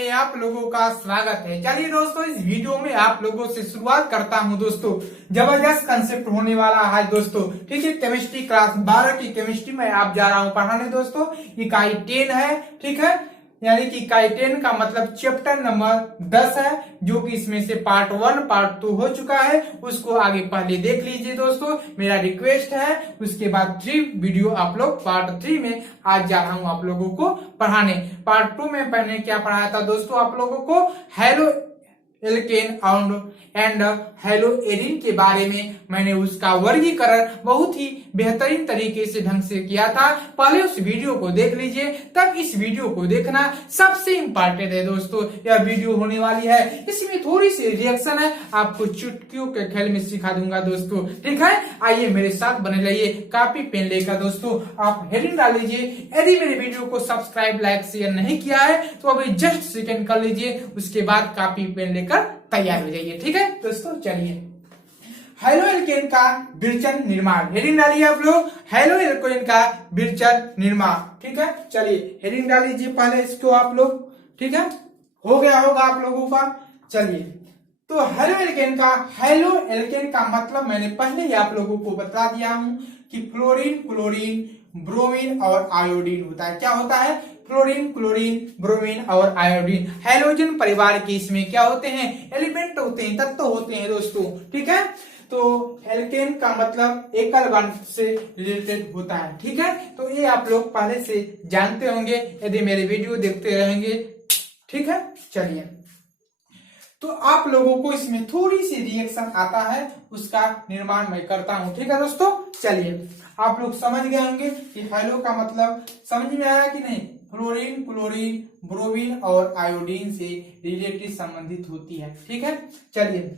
में आप लोगों का स्वागत है। चलिए दोस्तों, इस वीडियो में आप लोगों से शुरुआत करता हूं दोस्तों। जबरदस्त कंसेप्ट होने वाला है दोस्तों। ठीक है, केमिस्ट्री क्लास 12 की केमिस्ट्री में आप जा रहा हूं पढ़ाने दोस्तों। इकाई 10 है, ठीक है, यानी कि इकाई 10 का मतलब चैप्टर नंबर 10 है, जो कि इसमें से पार्ट 1 पार्ट 2 हो चुका है। उसको आगे पहले देख लीजिए दोस्तों, मेरा रिक्वेस्ट है। उसके बाद 3 वीडियो आप लोग पार्ट 3 में आज जा रहा हूं आप लोगों को पढ़ाने। पार्ट 2 में मैंने क्या पढ़ाया था दोस्तों आप लोगों को, halo alkane and hello Erin के बारे में मैंने उसका वर्गीकरण बहुत ही बेहतरीन तरीके से ढंग से किया था। पहले उस वीडियो को देख लीजिए, तब इस वीडियो को देखना सबसे इम्पोर्टेंट है दोस्तों। यह वीडियो होने वाली है, इसमें थोड़ी सी रिएक्शन है, आपको चुटकियों के खेल में सिखा दूंगा दोस्तों। ठीक है, आइए मेरे साथ बने रहिए। कॉपी पेन लेकर दोस्तों आप हेडिंग डाल लीजिए। यदि मेरे वीडियो को सब्सक्राइब लाइक शेयर नहीं किया है तो अभी जस्ट सेकंड कर लीजिए, उसके बाद कॉपी पेन लेकर तैयार हो जाइए। ठीक है दोस्तों, चलिए। हेलो एल्केन का विरचन निर्माण, हेडिंग डालिए आप लोग, हेलो एल्केन का विरचन निर्माण। ठीक है, चलिए हेडिंग डाल लीजिए पहले इसको आप लोग। ठीक है, हो गया होगा आप लोगों का। चलिए, तो हेलो एल्केन का मतलब मैंने पहले ही आप लोगों को बता दिया हूं कि फ्लोरीन, क्लोरीन, ब्रोमीन और आयोडीन होता है। क्या होता है? फ्लोरीन, क्लोरीन, ब्रोमीन और आयोडीन हैलोजन परिवार के इसमें क्या होते हैं? एलिमेंट होते हैं, तत्व होते हैं दोस्तों। ठीक है, तो एल्केन का मतलब एकल बॉन्ड से रिलेटेड होता है। ठीक है, तो ये आप लोग पहले से जानते होंगे यदि मेरे वीडियो देखते रहेंगे। ठीक है, चलिए, तो आप लोगों को इसमें थोड़ी सी रिएक्शन आता है, उसका निर्माण मैं करता हूं। ठीक है दोस्तों, चलिए, आप लोग समझ गए होंगे कि हेलो का मतलब समझ में आया कि नहीं? फ्लोरीन, क्लोरीन, ब्रोमीन और आयोडीन से रिलेटेड संबंधित होती है। ठीक है, चलिए,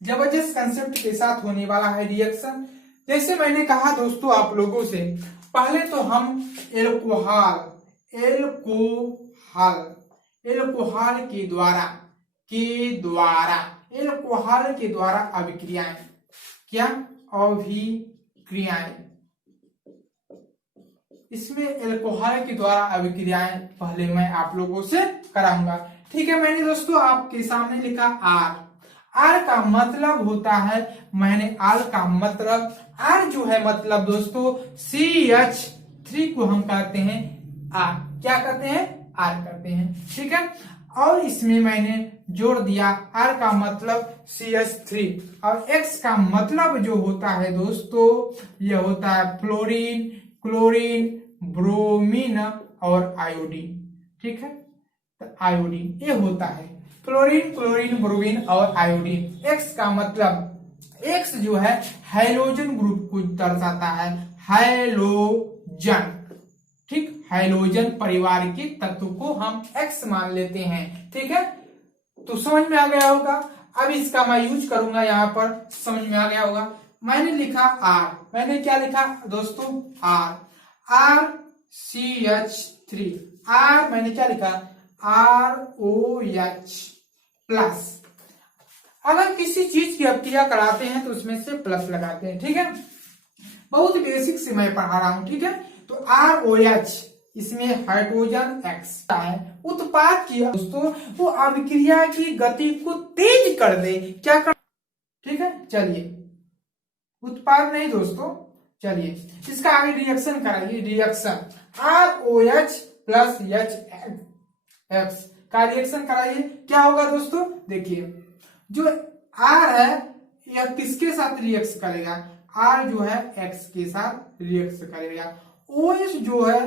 जबरदस्त कंसेप्ट के साथ होने वाला है रिएक्शन। जैसे मैंने कहा दोस्तों आप लोगों से, पहले तो हम एल्कोहल के द्वारा अभिक्रियाएं, क्या अभिक्रियाएं, इसमें एल्कोहल के द्वारा अभिक्रियाएं पहले मैं आप लोगों से कराऊंगा। ठीक है, मैंने दोस्तों आपके सामने लिखा आर का मतलब होता है, मैंने आर का मतलब, आर जो है मतलब दोस्तों CH3 को हम कहते हैं आर। क्या कहते हैं? आर कहते हैं। ठीक है, और इसमें मैंने जोड़ दिया आर का मतलब CH3 और X का मतलब जो होता है दोस्तों, यह होता है फ्लोरीन, क्लोरीन, ब्रोमीन और आयोडीन। ठीक है, तो आयोडीन ये होता है फ्लोरीन, क्लोरीन, ब्रोमीन और आयोडीन। X का मतलब, X जो है हैलोजन ग्रुप को दर्शाता है, हैलोजन। ठीक, हैलोजन परिवार के तत्व को हम X मान लेते हैं। ठीक है, तो समझ में आ गया होगा। अब इसका मैं यूज करूंगा, यहाँ पर समझ में आ गया होगा। मैंने लिखा आर, मैंने क्या लिखा दोस्तों? आर CH3, आर मैंने क्या लिखा? ROH plus. अगर किसी चीज की अभिक्रिया कराते हैं तो उसमें से प्लस लगाते हैं। ठीक है, बहुत बेसिक से मैं पढ़ा रहा हूं। ठीक है, तो ROH इसमें हाइड्रोजन X है। उत्पाद किया दोस्तों, वो अभिक्रिया की गति को तेज कर दे। क्या कर? ठीक है, चलिए, उत्पाद नहीं दोस्तों, चलिए इसका आगे रिएक्शन कराइए। रिएक्शन ROH प्लस H का रिएक्शन कराइए। क्या होगा दोस्तों? देखिए, जो R है यह किसके साथ रिएक्ट करेगा? R जो है X के साथ रिएक्ट करेगा। OH जो है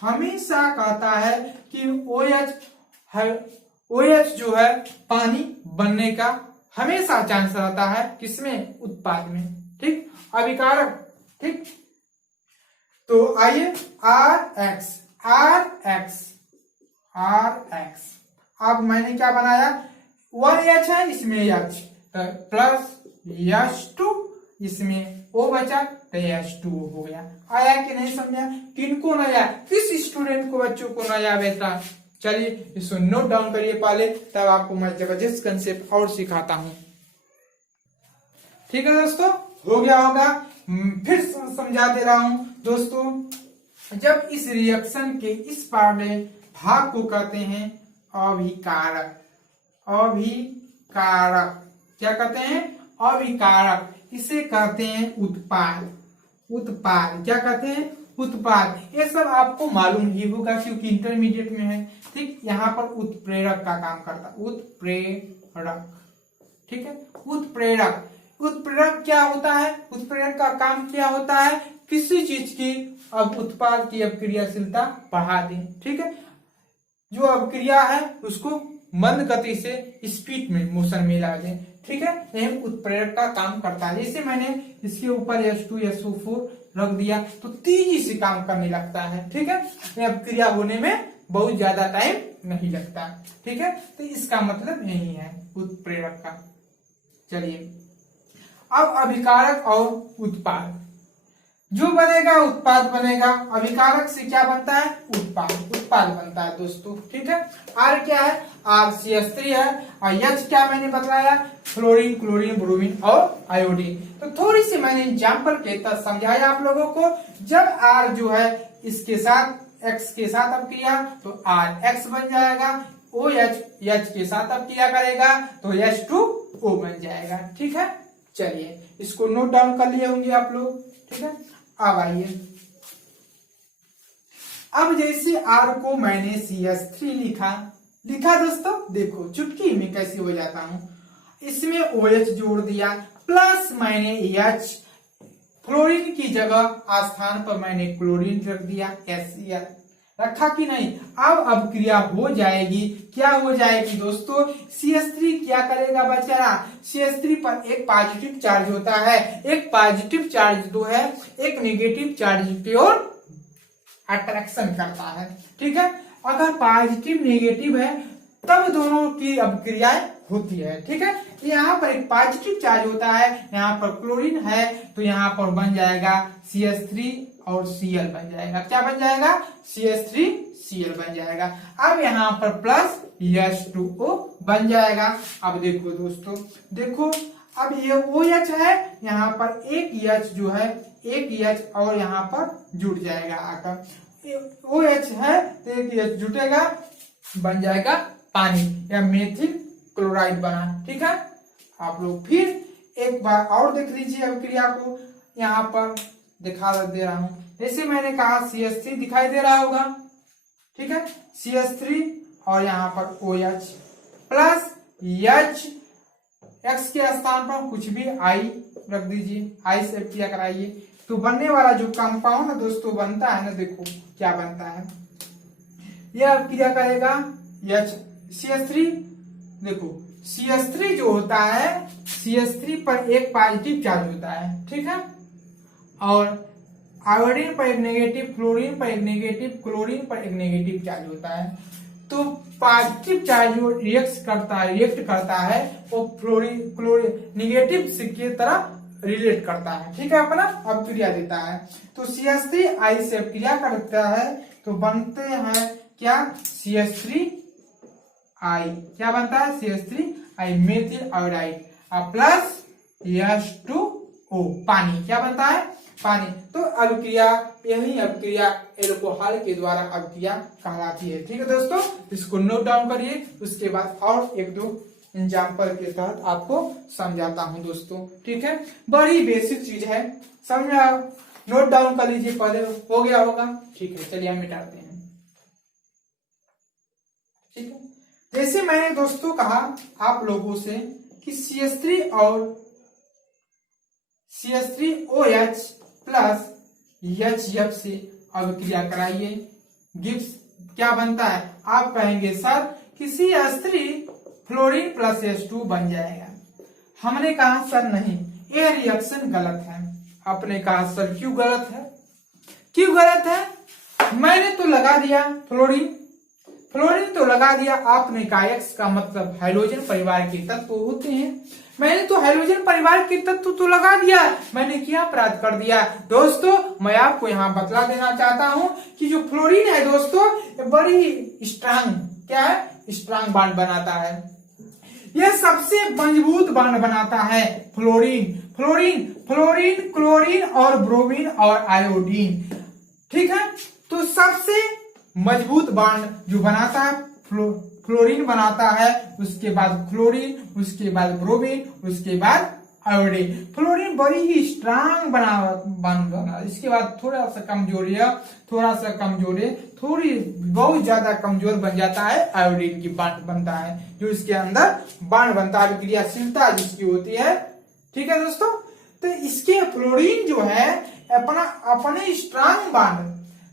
हमेशा कहता है कि OH जो है पानी बनने का हमेशा चांस रहता है, किसमें? उत्पाद में। ठीक, अभिकारक। ठीक, तो आइए RX, अब मैंने क्या बनाया? 1H है, इसमें H प्लस H2, इसमें O बचा तो H2 हो गया। आया कि नहीं समझा? किनको नहीं आया? किस स्टूडेंट को, बच्चों को नहीं आया बेटा? चलिए इसको नोट डाउन करिए पहले, तब आपको मैं जबरदस्त कंसेप्ट और सिखाता हूं। ठीक है दोस्तों, हो गया होगा। फिर समझा दे रहा हूं दोस्तों। जब इस रिएक्शन के इस पार्ट भाग को कहते हैं अभिकारक, अभिकारक क्या कहते हैं? अभिकारक। इसे कहते हैं उत्पाद, उत्पाद क्या कहते हैं? उत्पाद। ये सब आपको मालूम ही होगा क्योंकि इंटरमीडिएट में है। ठीक, यहाँ पर उत्प्रेरक का काम करता है, उत्प्रेरक। ठीक है, उत्प्रेरक। उत्प्रेरक क्या होता है? उत्प्रेरक का काम क्या होता है? किसी चीज की अब उत्पाद की अभिक्रियाशीलता बढ़ा दें। ठीक है, जो अभिक्रिया है उसको मंद गति से स्पीड में मोशन में ला दें। ठीक है, यह उत्प्रेरक का काम करता है। जैसे मैंने इसके ऊपर H2SO4 रख दिया तो तेजी से काम करने लगता है। ठीक है, यह अभिक्रिया होने में बहुत ज्यादा टाइम नहीं लगता। ठीक है, तो इसका मतलब यही है उत्प्रेरक का। चलिए, अब अभिकारक और उत्पाद जो बनेगा उत्पाद बनेगा। अभिकारक से क्या बनता है? उत्पाद, उत्पाद बनता है दोस्तों। ठीक है, आर क्या है? RCH3 है और H क्या मैंने बताया? फ्लोरीन, क्लोरीन, ब्रोमीन और आयोडीन। तो थोड़ी सी मैंने एग्जाम्पल के तहत समझाया आप लोगों को। जब R जो है इसके साथ X के साथ अभिक्रिया तो RX बन जाएगा। OH H के साथ अभिक्रिया करेगा तो H2O बन जाएगा। ठीक है, चलिए इसको नोट डाउन कर लिए होंगे आप लोग। ठीक है, अब आइए, अब जैसे R को मैंने CH3 लिखा दोस्तों, देखो चुटकी में कैसे हो जाता हूं। इसमें OH जोड़ दिया प्लस मैंने H, फ्लोरीन की जगह स्थान पर मैंने क्लोरीन रख दिया, HCl रखा कि नहीं। अब अभिक्रिया हो जाएगी, क्या हो जाएगी दोस्तों? CH3 क्या करेगा बेचारा? CH3 पर एक पॉजिटिव चार्ज होता है, एक पॉजिटिव चार्ज जो है एक नेगेटिव चार्ज की ओर अट्रैक्शन करता है। ठीक है, अगर पॉजिटिव नेगेटिव है तब दोनों की अभिक्रियाएं होती है। ठीक है, यहाँ पर एक पॉजिटिव चार्ज होता है, यहाँ पर क्लोरीन है तो यहाँ पर बन जाएगा CH3 और Cl बन जाएगा। क्या बन जाएगा? CH3 Cl बन जाएगा। अब यहाँ पर प्लस H2O बन जाएगा। अब देखो दोस्तों, देखो अब ये OH है, यहाँ पर एक H जो है एक H और यहाँ पर जुड़ जाएगा आकर। OH है तो एक H जुटेगा, बन जाएगा पानी या मेथिल क्लोराइड बना। ठीक है, आप लोग फिर एक बार और देख लीजिए अभिक्रिया को। यहाँ पर दिखा दे रहा हूं, जैसे मैंने कहा CH3 दिखाई दे रहा होगा। ठीक है, CH3 और यहाँ पर OH प्लस H, X के स्थान पर कुछ भी I रख दीजिए, I से अभिक्रिया कराइए तो बनने वाला जो कंपाउंड दोस्तों बनता है ना, देखो क्या बनता है। यह अभिक्रिया करेगा CH3। देखो CH3 जो होता है, CH3 पर एक पॉजिटिव चार्ज होता है। ठीक है, और आयोडीन पर एक नेगेटिव, फ्लोरीन पर एक नेगेटिव, क्लोरीन पर एक नेगेटिव चार्ज होता है। तो पॉजिटिव चार्ज जो रिएक्ट करता है वो फ्लोरीन क्लोरीन नेगेटिव की तरह रिलेट करता है। ठीक है, अपना अभिक्रिया देता है। तो CH3 I से अभिक्रिया करता है तो बनते हैं क्या? CH3 I क्या बनता है? CH3 I methyl iodide plus H2O पानी। क्या बनता है? पानी। तो अभिक्रिया, यही अभिक्रिया एल्कोहल के द्वारा अभिक्रिया कहलाती है। ठीक है दोस्तों, इसको नोट डाउन करिए। उसके बाद और एक दो एग्जाम्पल के तहत आपको समझाता हूं दोस्तों। ठीक है, बड़ी बेसिक चीज है, समझा? नोट डाउन कर लीजिए, पहले हो गया होगा। ठीक है, चलिए हम मिटाते हैं। ठीक है, जैसे मैंने दोस्तों कहा आप लोगों से कि CH3 और CH3OH प्लस HF से अभिक्रिया कराइए, गिब्स क्या बनता है? आप कहेंगे सर कि CH3 फ्लोरीन प्लस H2 बन जाएगा। हमने कहा सर नहीं, ये रिएक्शन गलत है। आपने कहा सर क्यों गलत है? क्यों गलत है? मैंने तो लगा दिया फ्लोरीन तो लगा दिया, आपने कहा X का मतलब हाइड्रोजन परिवार के तत्व होते हैं। मैंने तो हाइड्रोजन परिवार के तत्व तो लगा दिया, मैंने क्या अपराध कर दिया? दोस्तों मैं आपको यहाँ बतला देना चाहता हूँ कि जो फ्लोरीन है दोस्तों बड़ी स्ट्रांग, क्या है? स्ट्रांग बॉन्ड बनाता है। यह सबसे मजबूत बॉन्ड बनाता है फ्लोरीन, क्लोरीन और ब्रोमीन और आयोडीन। ठीक है, तो सबसे मजबूत बॉन्ड जो बनाता है फ्लोरीन बनाता है, उसके बाद क्लोरीन, उसके बाद ब्रोमीन, उसके बाद आयोडीन। फ्लोरीन बड़ी ही स्ट्रांग बना, इसके बाद थोड़ा सा कमजोर है, थोड़ी बहुत ज्यादा कमजोर बन जाता है आयोडीन की बांड बनता है, जो इसके अंदर बांड बनता है, क्रियाशीलता जिसकी होती है। ठीक है दोस्तों, तो इसके फ्लोरीन जो है अपने स्ट्रांग बांड,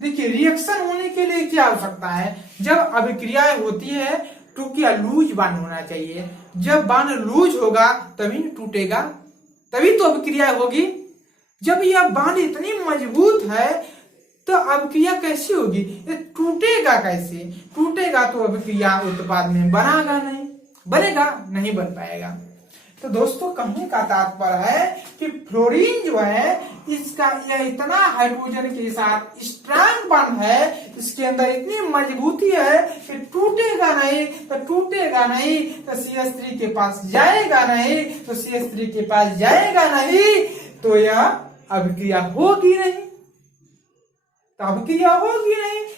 देखिए रिएक्शन होने के लिए क्या हो सकता है, जब अभिक्रियाएं होती है तो क्या लूज बांड होना चाहिए, जब बांड लूज होगा तभी टूटेगा, तभी तो अभिक्रिया होगी। जब यह बांड इतनी मजबूत है तो अभिक्रिया कैसी होगी, ये टूटेगा कैसे, टूटेगा तो अभिक्रिया उत्पाद में बनेगा नहीं बन पाएगा। तो दोस्तों कहने का तात्पर्य है कि फ्लोरीन जो है इसका यह इतना हाइड्रोजन के साथ स्ट्रांग बॉन्ड है, इसके अंदर इतनी मजबूती है कि टूटेगा नहीं तो CH3 के पास जाएगा नहीं, तो यह अभिक्रिया होगी नहीं,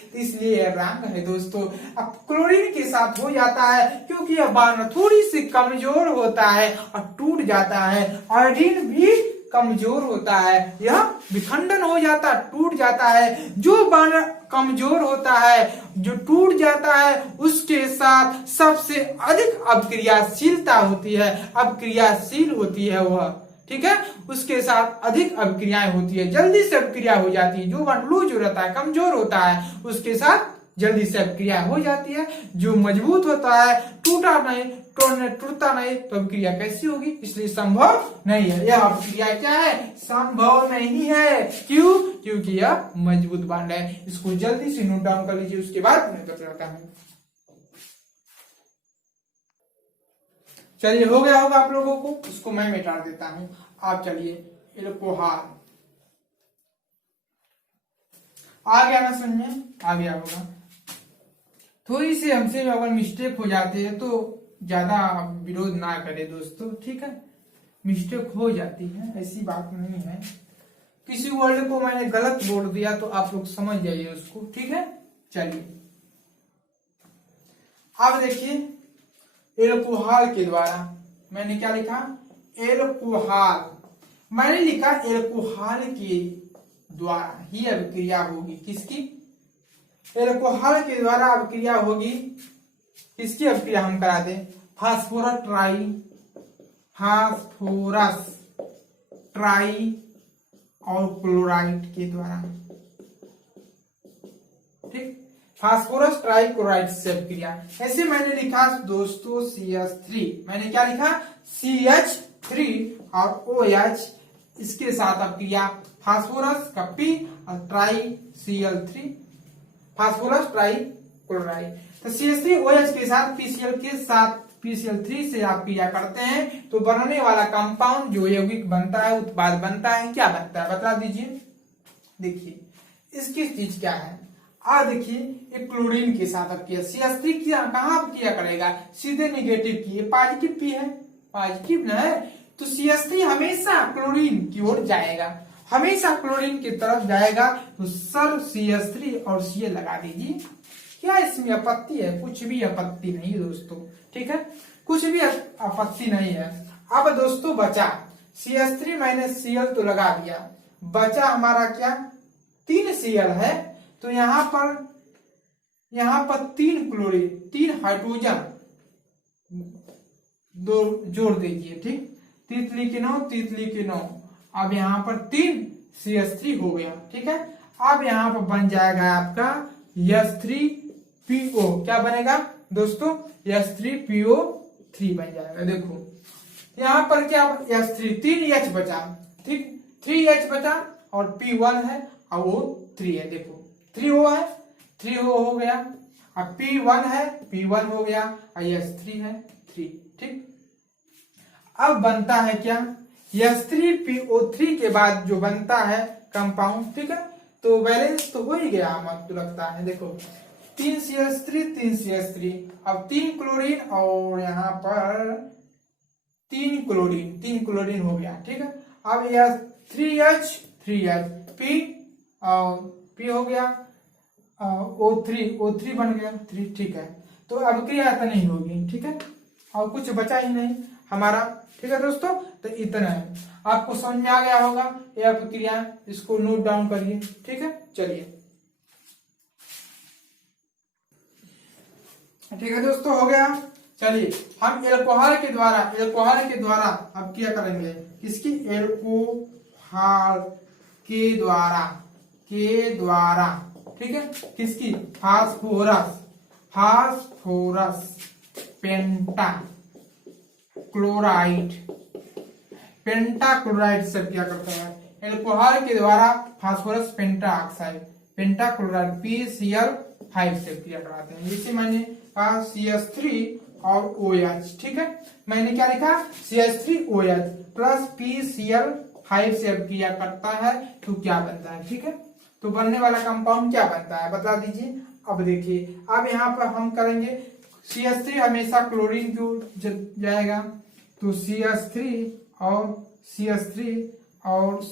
तो इसलिए यह रंग है दोस्तों। अब क्लोरीन के साथ हो जाता है क्योंकि यह बांड थोड़ी सी कमजोर होता है और टूट जाता है। आयोडीन भी कमजोर होता है, यह विखंडन हो जाता है, टूट जाता है। जो बांड कमजोर होता है, जो टूट जाता है, उसके साथ सबसे अधिक अभिक्रियाशीलता होती है, वह ठीक है, उसके साथ अधिक अभिक्रियाएं होती है, जल्दी से अभिक्रिया हो जाती है। जो बांड लूज रहता है, कमजोर होता है, उसके साथ जल्दी से अभिक्रिया हो जाती है। जो मजबूत होता है, टूटता नहीं, तो अभिक्रिया कैसी होगी, इसलिए संभव नहीं है। यह अभिक्रिया क्या है, संभव नहीं है। क्यों? क्योंकि यह मजबूत बांड है। इसको जल्दी से नोट डाउन कर लीजिए, उसके बाद मैं बताता हूँ। चलिए, हो गया होगा आप लोगों को, इसको मैं मिटा देता हूं। आप चलिए, एल्कोहल आ गया ना, समझे, आ गया होगा। थोड़ी सी हमसे अगर मिस्टेक हो जाती है तो ज्यादा विरोध ना करे दोस्तों, ठीक है, मिस्टेक हो जाती है, ऐसी बात नहीं है। किसी वर्ड को मैंने गलत बोल दिया तो आप लोग समझ जाइए उसको, ठीक है। चलिए, अब देखिए, एल्कोहल के द्वारा मैंने क्या लिखा, मैंने लिखा एल्कोहल के द्वारा ही अभिक्रिया होगी। किसकी? एल्कोहल के द्वारा अभिक्रिया होगी। किसकी अभिक्रिया हम करा दें, फास्फोरस ट्राई और क्लोराइड के द्वारा, ठीक, फास्फोरस ट्राइक्लोराइड से अभिक्रिया। ऐसे मैंने लिखा दोस्तों CH3, मैंने क्या लिखा, CH3 और OH, इसके साथ अभिक्रिया फास्फोरस का P और ट्राई Cl3, फास्फोरस ट्राइक्लोराइड। तो CH3 OH के साथ PCl3 से आप क्रिया करते हैं तो बनने वाला कंपाउंड जो यौगिक बनता है, उत्पाद बनता है, क्या बनता है बता दीजिए। देखिए, इसकी चीज क्या है, देखिए, एक क्लोरीन के साथ अब किया, CH3 कहाँ किया करेगा, सीधे निगेटिव की, पॉजिटिव P है, पॉजिटिव न है, तो CH3 हमेशा क्लोरीन की ओर जाएगा, हमेशा क्लोरीन की तरफ जाएगा। तो सर CH3 और Cl लगा दीजिए। क्या इसमें आपत्ति है? कुछ भी आपत्ति नहीं दोस्तों, ठीक है, कुछ भी आपत्ति नहीं है। अब दोस्तों बचा CH3, मैंने Cl तो लगा दिया, बचा हमारा क्या, 3 Cl है, तो यहाँ पर 3 क्लोरीन, 3 हाइड्रोजन दो जोड़ दीजिए, ठीक, तितली के 9। अब यहाँ पर 3 CH3 हो गया, ठीक है। अब यहाँ पर बन जाएगा आपका H3PO, क्या बनेगा दोस्तों, H3PO3 बन जाएगा। देखो यहाँ पर क्या, H3, 3H बचा, ठीक, 3H बचा और P1 है और वो 3 है। देखो 3O है, 3O हो गया, अब P1 है, P1 हो गया, H3 है, 3, ठीक। अब बनता है क्या, H3PO3 के बाद जो बनता है कंपाउंड, ठीक है, तो बैलेंस तो हो ही गया मुझे लगता है। देखो 3 CH3, अब 3 क्लोरीन और यहाँ पर 3 क्लोरीन हो गया, ठीक है। अब यह 3H P और P हो गया, O3 बन गया 3, ठीक है। तो अभिक्रिया तो नहीं होगी। ठीक है, और कुछ बचा ही नहीं हमारा। ठीक है दोस्तों, तो इतना है, आपको समझ में आ गया होगा ये अभिक्रिया, इसको नोट डाउन करिए। ठीक है, चलिए ठीक है दोस्तों, हो गया। चलिए हम एल्कोहल के द्वारा अब क्या करेंगे, किसकी, एल्कोहल के द्वारा ठीक है, किसकी, फास्फोरस पेंटाक्लोराइड से क्या करते हैं, एल्कोहल के द्वारा फास्फोरस पेंटाक्लोराइड PCl5 से क्रिया कराते हैं। जैसे मैंने कहा CH3 और OH। ठीक है, मैंने क्या लिखा, CH3OH प्लस PCl5 से अब क्रिया करता है तो क्या बनता है। ठीक है, तो बनने वाला कंपाउंड क्या बनता है बता दीजिए। अब देखिए, अब यहाँ पर हम करेंगे CH3 हमेशा क्लोरीन की ओर जाएगा, तो CH3 और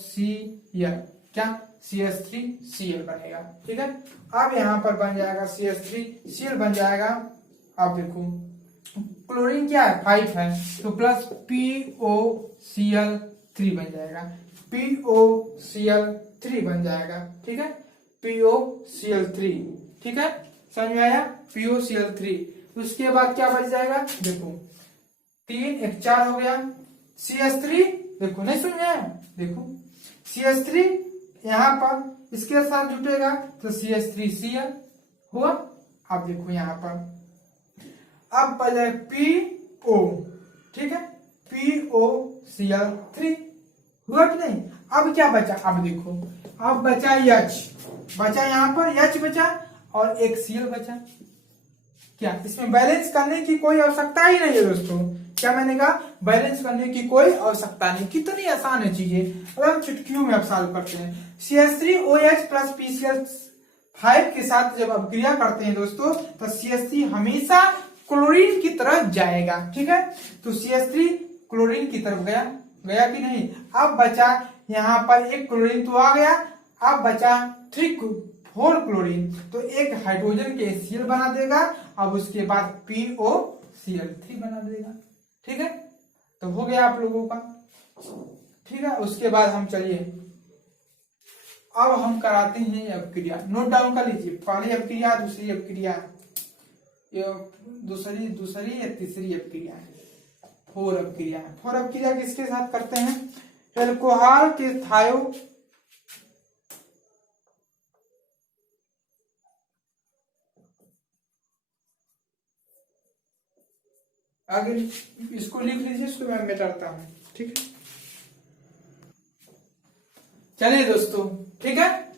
Cl क्या, CH3Cl बनेगा। ठीक है, अब यहाँ पर बन जाएगा CH3Cl बन जाएगा। अब देखो क्लोरीन क्या है, 5 है, तो प्लस POCl3 बन जाएगा, POCl3 बन जाएगा। ठीक है, POCl3। ठीक है, समझ में आया, POCl3। उसके बाद क्या बच जाएगा, देखो 3 1 4 हो गया, CH3 देखो, नहीं सुन रहे, देखो CH3 यहाँ पर इसके साथ जुटेगा तो CH3Cl हुआ। अब देखो यहाँ पर अब बचे PO। ठीक है, POCl3 हुआ कि नहीं। अब क्या बचा, अब देखो, अब बचा H, बचा यहाँ पर H बचा और एक Cl बचा। क्या इसमें बैलेंस करने की कोई आवश्यकता ही नहीं है दोस्तों। क्या मैंने कहा, बैलेंस करने की कोई आवश्यकता नहीं। कितनी आसान है चीजें, अब हम चुटकियों में अब सॉल्व करते हैं। CH3OH प्लस PCl5 के साथ जब अब क्रिया करते हैं दोस्तों, तो CH3 हमेशा क्लोरीन की तरफ जाएगा। ठीक है, तो CH3 क्लोरीन की तरफ गया कि नहीं। अब बचा यहाँ पर एक क्लोरीन तो आ गया, अब बचा 4 क्लोरीन, तो एक हाइड्रोजन के Cl बना देगा। अब उसके बाद POCl3 बना देगा। ठीक है, तो हो गया आप लोगों का। ठीक है, उसके बाद हम चलिए अब हम कराते हैं अपक्रिया, नोट डाउन कर लीजिए। पहली अपक्रिया, दूसरी अपक्रिया, दूसरी या तीसरी अपक्रिया है, 4 अपक्रिया है। 4 अपक्रिया किसके साथ करते हैं, एल्कोहल के थायो आगे इसको लिख लीजिए, इसको मैं मिटाता हूं। ठीक है, चलिए दोस्तों, ठीक है,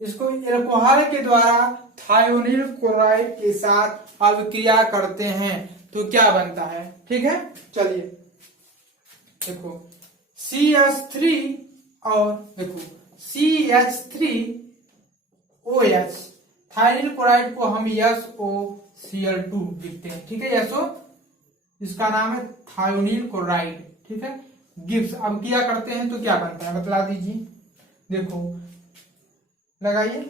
इसको एल्कोहल के द्वारा थायोनिल क्लोराइड के साथ अभिक्रिया करते हैं तो क्या बनता है। ठीक है, चलिए देखो CH3 और देखो CH3OH, थायोनिल क्लोराइड को हम SOCl2 लिखते हैं। ठीक है, SO इसका नाम है थायोनिल क्लोराइड। ठीक है, गिब्स अब क्या करते हैं तो क्या बनता है बतला दीजिए। देखो लगाइए,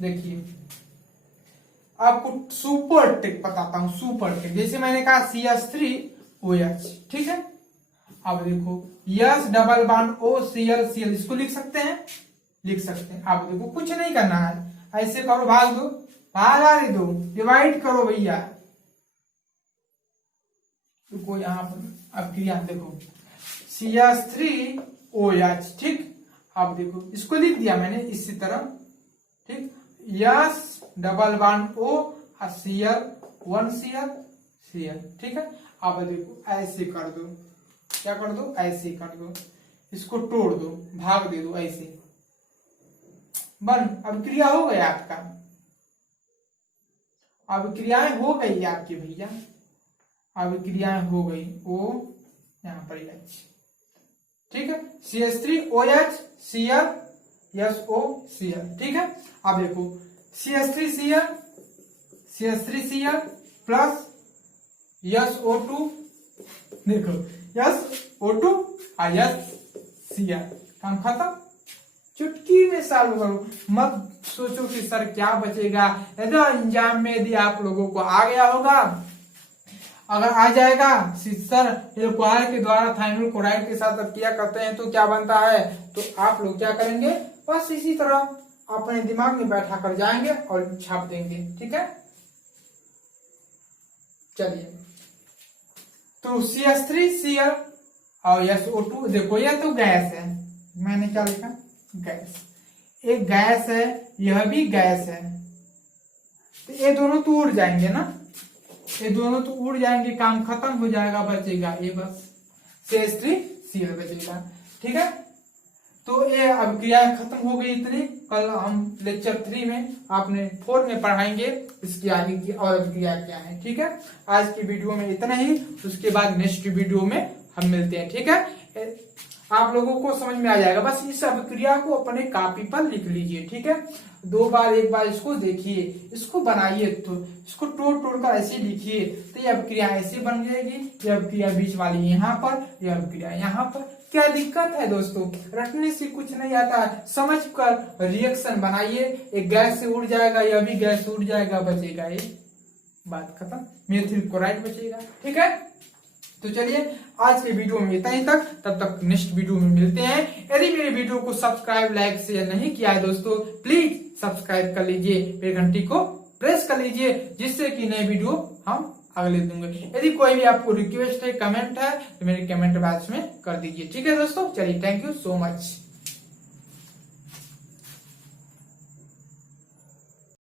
देखिए आपको सुपर टेक बताता हूं, सुपर टेक। जैसे मैंने कहा CH3OH। ठीक है, अब देखो S डबल बॉन्ड OCl, इसको लिख सकते हैं, अब देखो कुछ नहीं करना है, ऐसे करो, भाग दो, भाग दो, डिवाइड करो भैया। तो यहाँ पर अब क्रिया देखो CH3OH। ठीक, अब देखो इसको लिख दिया मैंने इसी तरह। ठीक, S double bond O Cl 1Cl। ठीक है, अब देखो ऐसे कर दो, क्या कर दो, ऐसे कर दो, इसको तोड़ दो, भाग दे दो, ऐसे बन। अब क्रिया हो गया आपका, अब क्रियाएं हो गई आपकी भैया, अब क्रियाएं हो गई। O यहाँ पर H। ठीक है, CH3OH Cl SOCl। ठीक है, अब देखो CH3Cl प्लस SO2, देखो SO2 और SCl, काम खत्म। चुटकी में सॉल्व करो, मत सोचो कि सर क्या बचेगा। यदि एग्जाम में यदि आप लोगों को आ गया होगा, अगर आ जाएगा सर एल्कोहल के द्वारा थाइमिल क्लोराइड के साथ क्रिया करते हैं तो क्या बनता है, तो आप लोग क्या करेंगे, बस इसी तरह अपने दिमाग में बैठा कर जाएंगे और छाप देंगे। ठीक है, चलिए तो CH3Cl और SO2, देखो यह तो गैस है, मैंने क्या लिखा, गैस, एक गैस है, यह भी गैस है, तो ये दोनों तो उड़ जाएंगे ना, ये दोनों तो उड़ जाएंगे, काम खत्म हो जाएगा, बचेगा ये बस CH3Cl बचेगा। ठीक है, तो ये अब क्रिया खत्म हो गई इतनी, कल हम लेक्चर 3 में आपने 4 में पढ़ाएंगे इसकी आगे की और क्रिया क्या है। ठीक है, आज की वीडियो में इतना ही, उसके बाद नेक्स्ट वीडियो में हम मिलते हैं। ठीक है, आप लोगों को समझ में आ जाएगा, बस इस अभिक्रिया को अपने कॉपी पर लिख लीजिए। ठीक है, 2 बार 1 बार इसको देखिए, इसको बनाइए, तो इसको तोड़ कर ऐसे लिखिए, तो ये अभिक्रिया ऐसे बन जाएगी, यह अभिक्रिया बीच वाली यहाँ पर, यह अभिक्रिया यहाँ पर। क्या दिक्कत है दोस्तों, रटने से कुछ नहीं आता है, समझ कर रिएक्शन बनाइए, एक गैस से उड़ जाएगा, यह भी गैस उड़ जाएगा, बचेगा ये, बात खत्म, मेथिल क्लोराइड बचेगा। ठीक है, तो चलिए आज के वीडियो में इतना ही तक, तब तक नेक्स्ट वीडियो में मिलते हैं। यदि मेरे वीडियो को सब्सक्राइब, लाइक, शेयर नहीं किया है दोस्तों, प्लीज सब्सक्राइब कर लीजिए, बेल घंटी को प्रेस कर लीजिए, जिससे कि नए वीडियो हम अगले दूंगे। यदि कोई भी आपको रिक्वेस्ट है, कमेंट है, तो मेरे कमेंट बॉक्स में कर दीजिए। ठीक है दोस्तों, चलिए, थैंक यू सो मच।